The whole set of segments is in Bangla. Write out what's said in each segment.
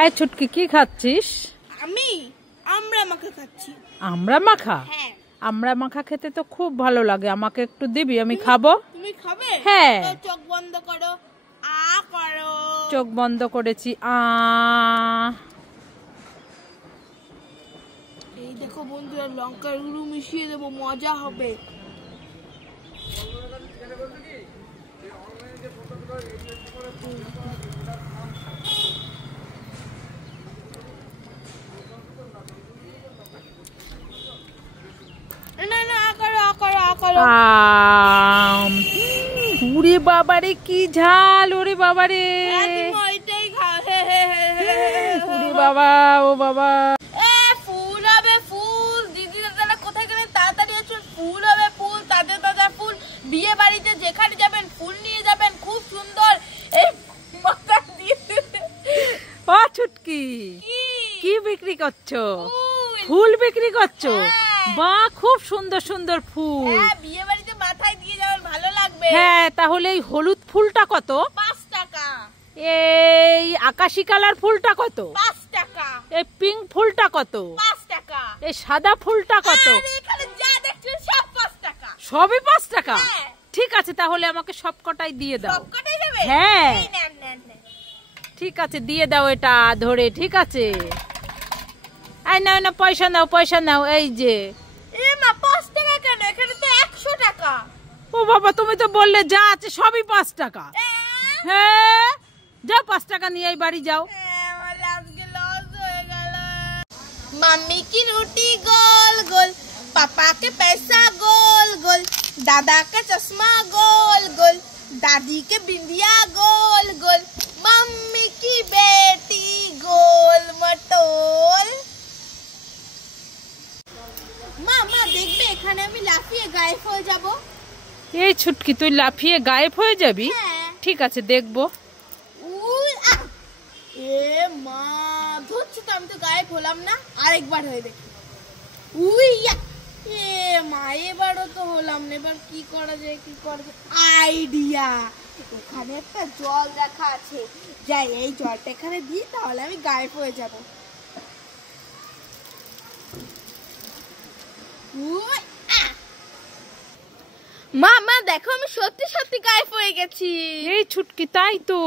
এই ছুটকি কি খাচ্ছিস? আমি আমড়া মাখা খাচ্ছি। আমড়া মাখা? হ্যাঁ। আমড়া মাখা খেতে তো খুব ভালো লাগে, আমাকে একটু দিবি, আমি খাবো। তুমি খাবে? হ্যাঁ। চোখ বন্ধ করো, আ করো। চোখ বন্ধ করেছি। এই দেখো বন্ধুরা, লঙ্কার গুঁড়ো মিশিয়ে দেবো, মজা হবে। ওরে বাবারে কি ঝাল, ওরে বাবারে। ওরে বাবা, ও বাবা। ফুল হবে ফুল, দিদি দাদারা কোথায় গেলে তাড়াতাড়ি আসুন। ফুল হবে ফুল, তাজা তাজা ফুল। বিয়ে বাড়িতে যেখানে যাবেন ফুল নিয়ে যাবেন, খুব সুন্দর। এই মাথা দিয়ে ও ছুটকি, কি বিক্রি করছো? ফুল বিক্রি করছো? বাহ, খুব সুন্দর সুন্দর ফুল। হ্যাঁ, বিয়ে বাড়িতে মাথায় দিয়ে যাবেন, ভালো লাগবে। হ্যাঁ, তাহলে এই হলুদ ফুলটা কত? 5 টাকা। এই আকাশি কালার ফুলটা কত? 5 টাকা। এই পিঙ্ক ফুলটা কত? 5 টাকা। এই সাদা ফুলটা কত? আর এখানে যা দেখছেন সব 5 টাকা। সবই 5 টাকা? হ্যাঁ। ঠিক আছে, তাহলে আমাকে সব কটাই দিয়ে দাও। সব কটাই দেবে? হ্যাঁ। এই নেন নেন নেন। ঠিক আছে, দিয়ে দাও এটা ধরে। ঠিক আছে, এই নাও না, পয়সা নাও, পয়সা নাও। এই যে। এ মা, 5 টাকা কেন? এখানে তো 100 টাকা। ও বাবা, তুমি তো বললে যা আছে সবই 5 টাকা। হ্যাঁ, যাও 5 টাকা নিয়ে এই বাড়ি যাও। আমার আজকে লস হয়ে গেল। मम्मी की रोटी गोल गोल, पापा के पैसा गोल गोल, दादा का चश्मा गोल गोल, दादी के बिंदिया गोल गोल, मम्मी की बेटी गोल मटोल। মামা দেখবে এখানে আমি লাফিয়ে গায়েব হয়ে যাব। এই ছুটকি, তুই লাফিয়ে গায়েব হয়ে যাবি? হ্যাঁ। ঠিক আছে, দেখবো। এ মা, ধরছি তো, আমি তো গায়েব হলাম না। আরেকবার হয়ে দেখি। উইয়া, এ মা, এবারও তো হলাম না। এবার কি করা যায়, কি করা যায়? আইডিয়া, এখানে একটা জল রাখা আছে, যাই এই জলটা এখানে দিই, তাহলে আমি গায়েব হয়ে যাব। মামা দেখো, আমি সত্যি সত্যি গায়েব হয়ে গেছি। এই ছুটকি, তাই তো,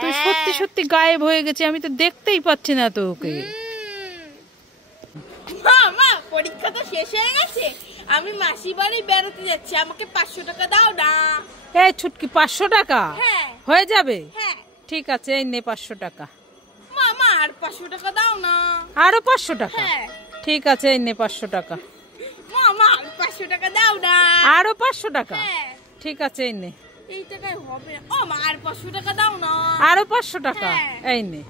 তুই সত্যি সত্যি গায়েব হয়ে গেছিস, আমি তো দেখতেই পাচ্ছি না তোকে। মামা, পরীক্ষা তো শেষ হয়ে গেছে, আমি মাসি বাড়ি বেড়াতে যাচ্ছি, আমাকে 500 টাকা দাও না। এই ছুটকি, 500 টাকা? হ্যাঁ। হয়ে যাবে? হ্যাঁ। ঠিক আছে, এই নে 500 টাকা। মামা, আর 500 টাকা দাও না। আরো 500 টাকা? হ্যাঁ। ঠিক আছে, এই নে 500 টাকা। মামা, আর 500 টাকা দাও না। আরো 500 টাকা? হ্যাঁ। ঠিক আছে, এই নে। এই টাকায় হবে? ও মা, আর 500 টাকা দাও না। আরো 500 টাকা? হ্যাঁ। এই নে।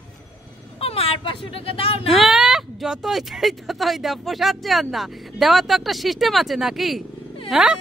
ও মা, আর 500 টাকা দাও না। হ্যাঁ, যতই চাই ততই দাও, পোষাচ্ছে আর না। দেওয়ার তো একটা সিস্টেম আছে নাকি? হ্যাঁ।